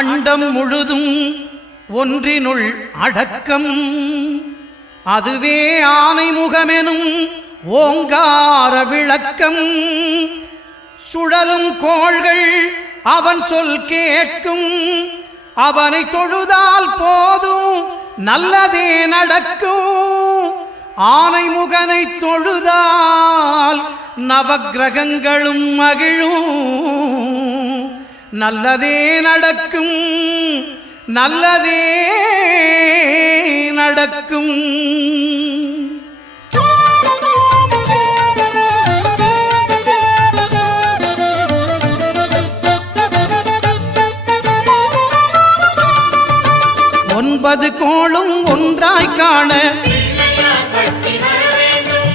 அண்டம் முழுதும் ஒன்றினுள் அடக்கம். அதுவே ஆனைமுகமெனும் ஓங்கார விளக்கம். சுழலும் கோள்கள் அவன் சொல் கேட்கும். அவனை தொழுதால் போதும் நல்லதே நடக்கும். ஆனைமுகனை தொழுதால் நவக்கிரகங்களும் மகிழும். நல்லதே நடக்கும், நல்லதே நடக்கும். ஒன்பது கோளும் ஒன்றாய் காண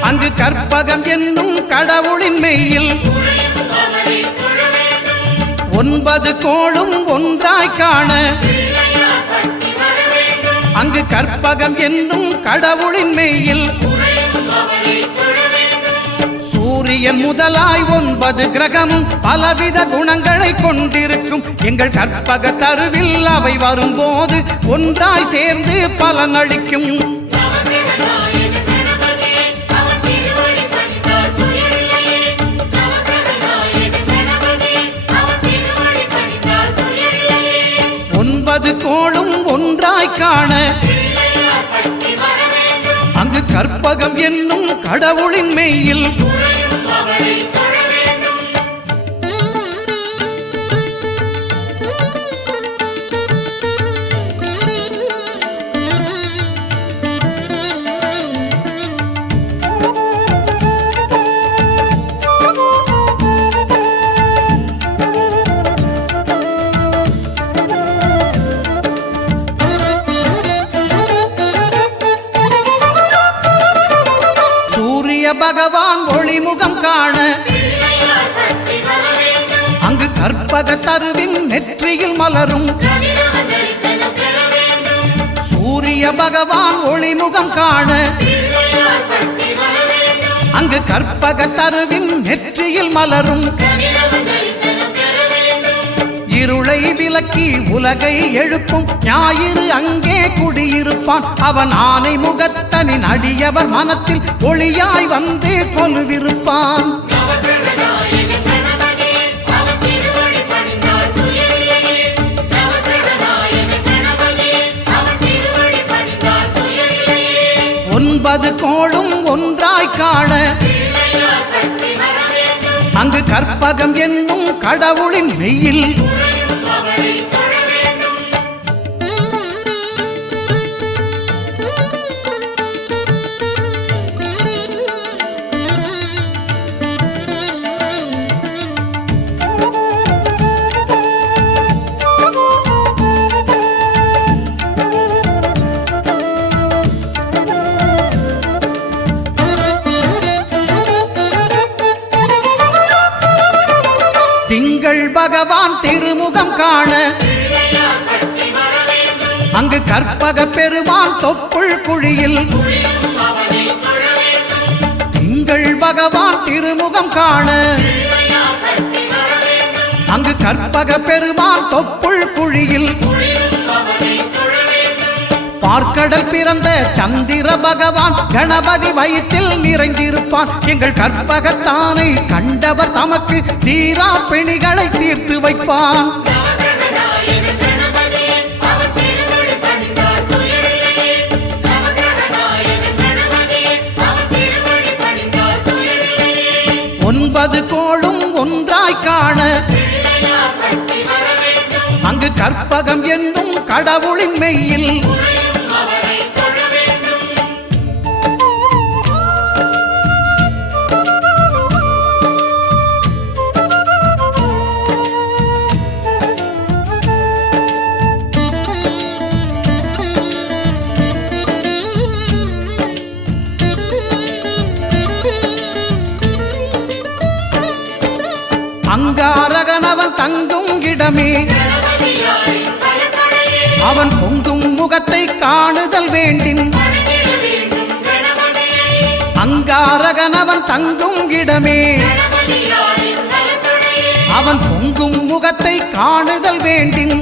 அங்கு கற்பகம் என்னும் கடவுளின் மெய்யில். ஒன்பது கோளும் ஒன்றாய் காண அங்கு கற்பகம் என்னும் கடவுளின் மெய்யில். சூரியன் முதலாய் 9 கிரகமும் பலவித குணங்களை கொண்டிருக்கும். எங்கள் கற்பக தருவில் அவை வரும்போது ஒன்றாய் சேர்ந்து பலனளிக்கும். ஒன்பது கோளும் ஒன்றாய் காண அங்கு கற்பகம் என்னும் கடவுளின் மெய்யில். பகவான் ஒளிமுகம் காண அங்கு கற்பக தருவின் நெற்றியில் மலரும். சூரிய பகவான் ஒளிமுகம் காண அங்கு கற்பக தருவின் நெற்றியில் மலரும். இருளை விலக்கி உலகை எழுப்பும் ஞாயிறு அங்கே குடியிருப்பான். அவன் ஆனை முகத்தனின் அடியவர் மனத்தில் ஒளியாய் வந்து கொலுவிருப்பான். ஒன்பது கோளும் ஒன்றாய் காண அங்கு கற்பகம் என்னும் கடவுளின் மெய்யில். திங்கள் பகவான் திருமுகம் காண அங்கு கற்பக பெருமான் தொப்புள் குழியில். திங்கள் பகவான் திருமுகம் காண அங்கு கற்பக பெருமான் தொப்புள் குழியில். பார்க்கடல் பிறந்த சந்திர பகவான் கணபதி வயிற்றில் நிறைந்திருப்பான். எங்கள் கற்பகத்தானை கண்டவர் தமக்கு தீரா பிணிகளை தீர்த்து வைப்பான். ஒன்பது கோளும் ஒன்றாய் காண அங்கு கற்பகம் என்னும் கடவுளின் மெய்யில். அங்காரகனவன் தங்கும் இடமே அவன் பொங்கும் முகத்தை காணுதல் வேண்டின். அங்காரகனவன் தங்கும் இடமே அவன் பொங்கும் முகத்தை காணுதல் வேண்டின்.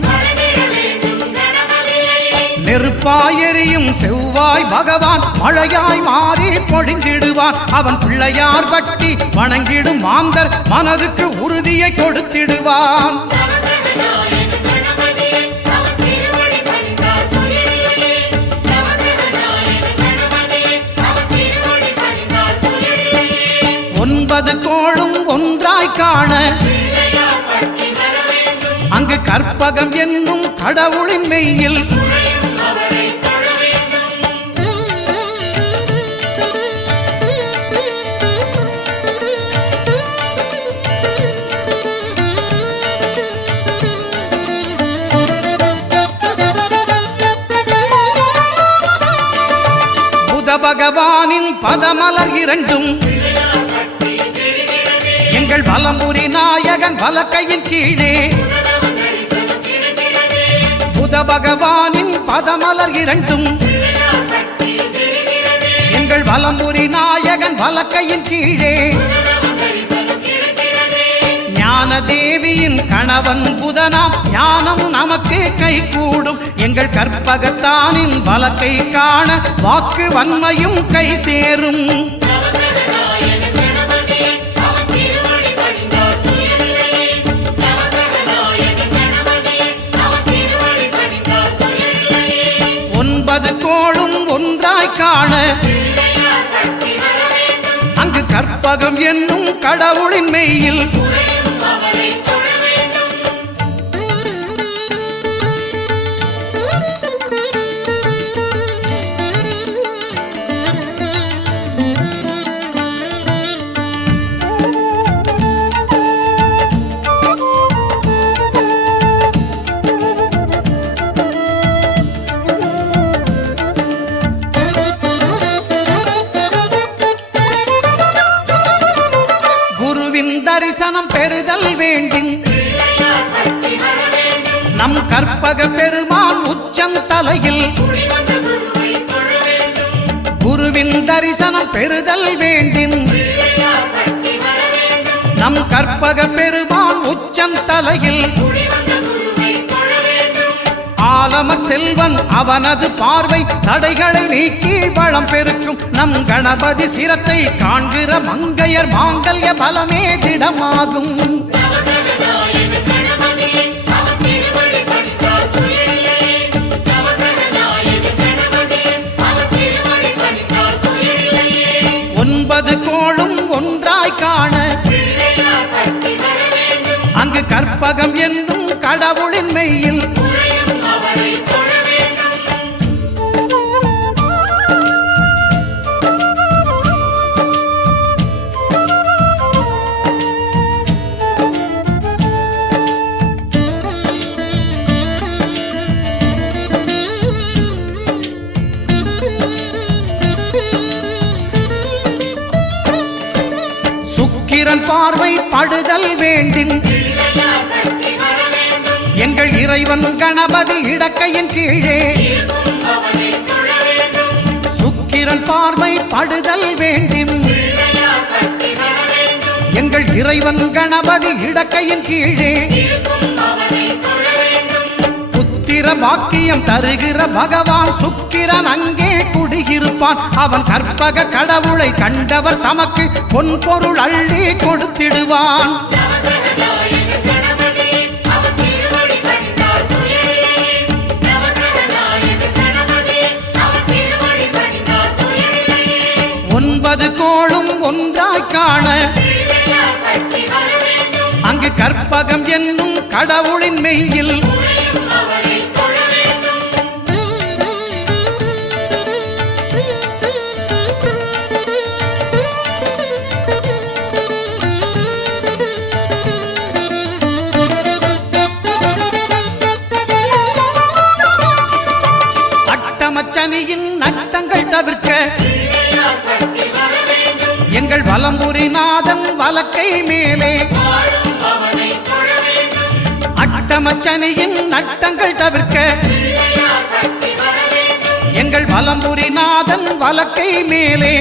நெருப்பாய் எரியும் செவ்வாய் பகவான் மழையாய் மாறி பொழிந்திடுவான். அவன் பிள்ளையார் பட்டி வணங்கிடும் மாந்தர் மனதுக்கு உறுதியை கொடுத்திடுவான். ஒன்பது கோளும் ஒன்றாய் காண அங்கு கற்பகம் என்னும் கடவுளின் மெய்யில் புத பகவானின் பதமலர் இரண்டும் எங்கள் வலம்புரி நாயகன் வலக்கையின் கீழே. புத பகவானின் பதமலர் இரண்டும் எங்கள் வலம்புரி நாயகன் வலக்கையின் கீழே. ஞான தேவியின் கணவன் புதனாம் ஞானம் நமக்கு கை கூடும். எங்கள் கற்பகத்தானின் வலக்கை காண வாக்கு வன்மையும் கை சேரும். ஒன்பது கோளும் ஒன்றாய் காண அங்கு கற்பகம் என்னும் கடவுளின் மெய்யில் தரிசனம் பெறுதல் வேண்டும். நம் கற்பக பெருமான் உச்சந்தலையில் குருவின் தரிசனம் பெறுதல் வேண்டும். நம் கற்பக பெருமான் உச்சந்தலையில் ஆலமர் செல்வன் அவனது பார்வை தடைகளை நீக்கி வளம் பெருக்கும். நம் கணபதி சிரத்தை காண்கிற மங்கையர் மாங்கல்ய பலமே திடமாகும். ஒன்பது கோளும் ஒன்றாய் காண அங்கு கற்பகம் என்னும் கடவுளின் மெய்யில் சுக்கிரன் பார்வை படுதல் வேண்டும். எங்கள் இறைவன் கணபதி இடக்கையின் கீழே சுக்கிரன் பார்வை படுதல் வேண்டும். எங்கள் இறைவன் கணபதி இடக்கையின் கீழே புத்திர பாக்கியம் தருகிற பகவான் சுக்கிரன் அங்கே குடியிருப்பான். அவன் கற்பக கடவுளை கண்டவர் தமக்கு பொன் பொருள் அள்ளி கொடுத்திடுவான். ஒன்பது கோளும் ஒன்றாய் காண அங்கு கற்பகம் என்னும் கடவுளின் மெய்யில் அட்டமச்சனியின் நட்டங்கள் தவிர்க்க எங்கள் வலம்புரி நாதன் வலக்கை மேலே அட்டமச்சனியின் நட்டங்கள் தவிர்க்க எங்கள் வலம்புரி நாதன் வலக்கை மேலே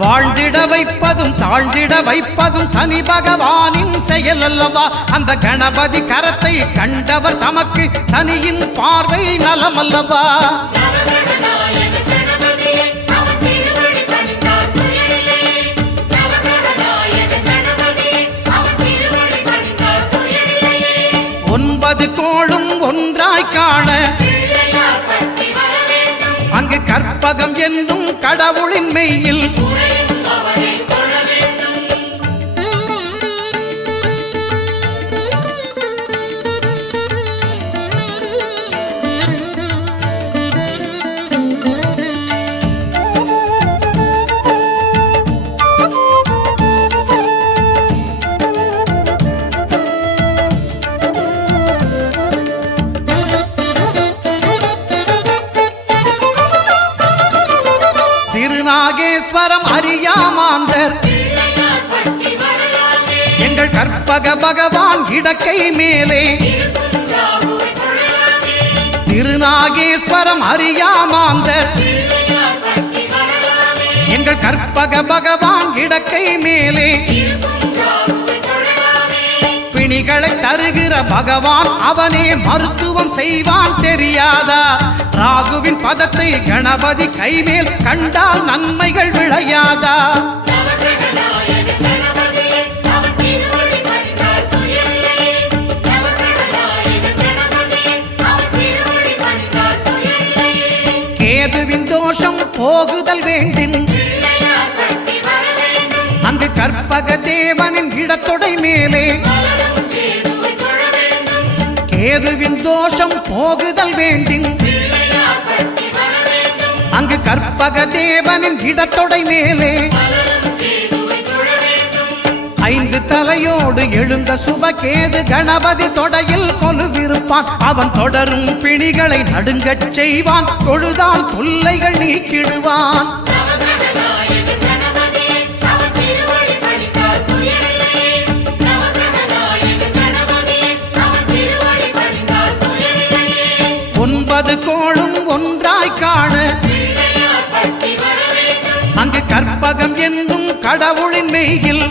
வாழ்ந்திட வைப்பதும் தாழ்ந்திட வைப்பதும் சனி பகவானின் செயல் அல்லவா? அந்த கணபதி கரத்தை கண்டவர் தமக்கு சனியின் பார்வை நலம் அல்லவா? ஒன்பது கோளும் ஒன்றாய் காண அங்கு கற்பகம் என்னும் கடவுளின் மெய்யில் திருநாகேஸ்வரம் அறியாமாந்தர் எங்கள் கற்பக பகவான் இடக்கை மேலே திருநாகேஸ்வரம் அறியாமாந்தர் எங்கள் கற்பக பகவான் இடக்கை மேலே பிணிகளை தருகிற பகவான் அவனே மருத்துவம் செய்வான் தெரியாதா? ராகுவின் பதத்தை கணபதி கைமேல் கண்டால் நன்மைகள் விளையாதா? கேதுவின் தோஷம் போகுதல் வேண்டின் அங்கு கற்பக தேவனின் இடத்தொடை மேலே கேதுவின் தோஷம் போகுதல் வேண்டின் அங்கு கற்பக தேவனின் இடத்தொடை மேலே ஐந்து தலையோடு எழுந்த சுபகேது கணபதி தொடையில் கொலுவிருப்பான். அவன் தொடரும் பிணிகளை நடுங்கச் செய்வான். தொழுதால் தொல்லைகள் நீக்கிடுவான். ஒன்பது கோளும் ஒன்றாய் காண அங்கு கற்பகம் என்னும் கடவுளின் மெய்யில்